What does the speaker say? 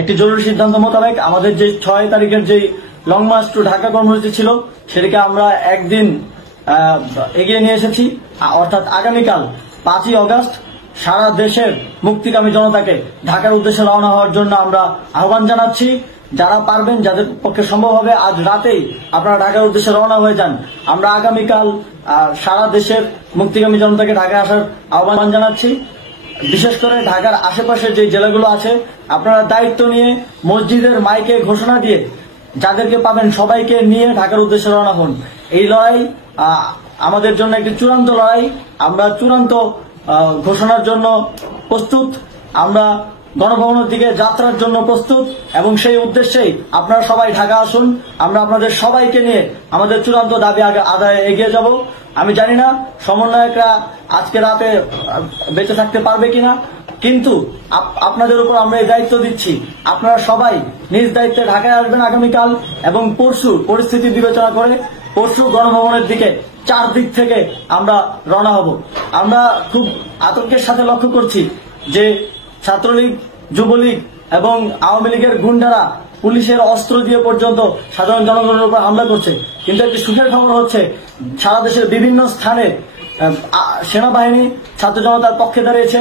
একটি জরুরি সিদ্ধান্ত মোতাবেক আমাদের যে 6 তারিখের যে লং মার্চ টু ঢাকা কর্মসূচি ছিল সেটাকে আমরা একদিন এগিয়ে নিয়ে এসেছি। অর্থাৎ আগামীকাল 5ই অগস্ট সারা দেশের মুক্তিকামী জনতাকে ঢাকার উদ্দেশ্যে রওনা হওয়ার জন্য আমরা আহ্বান জানাচ্ছি। যারা পারবেন, যাদের পক্ষে সম্ভব হবে, আজ রাতেই আপনারা ঢাকার উদ্দেশ্যে রওনা হয়ে যান। আমরা আগামীকাল সারা দেশের মুক্তিকামী জনতাকে ঢাকায় আসার আহ্বান জানাচ্ছি। বিশেষ করে ঢাকার আশেপাশের যে জেলাগুলো আছে আপনারা দায়িত্ব নিয়ে মসজিদের মাইকে ঘোষণা দিয়ে যাদেরকে পাবেন সবাইকে নিয়ে ঢাকার উদ্দেশ্যে রওনা হন। এই লড়াই আমাদের জন্য একটি চূড়ান্ত লড়াই। আমরা চূড়ান্ত ঘোষণার জন্য প্রস্তুত। আমরা গণভবনের দিকে যাত্রার জন্য প্রস্তুত এবং সেই উদ্দেশ্যেই আপনারা সবাই ঢাকা আসুন। আমরা আপনাদের সবাইকে নিয়ে আমাদের চূড়ান্ত দাবি আদায়ে এগিয়ে যাব। আমি জানি না সমন্বয়করা আজকে রাতে বেঁচে থাকতে পারবে কিনা, কিন্তু আপনাদের উপর আমরা এই দায়িত্ব দিচ্ছি। আপনারা সবাই নিজ দায়িত্বে ঢাকায় আসবেন আগামীকাল এবং পরশু পরিস্থিতি বিবেচনা করে পরশু গণভবনের দিকে 4 দিক থেকে আমরা রওনা হব। আমরা খুব আতঙ্কের সাথে লক্ষ্য করছি যে ছাত্রলীগ, যুবলীগ এবং আওয়ামী লীগের গুন্ডারা পুলিশের অস্ত্র দিয়ে পর্যন্ত সাধারণ জনগণের উপর হামলা করছে। কিন্তু একটি সুখের খবর হচ্ছে সারা দেশের বিভিন্ন স্থানে সেনাবাহিনী ছাত্র জনতার পক্ষে দাঁড়িয়েছে।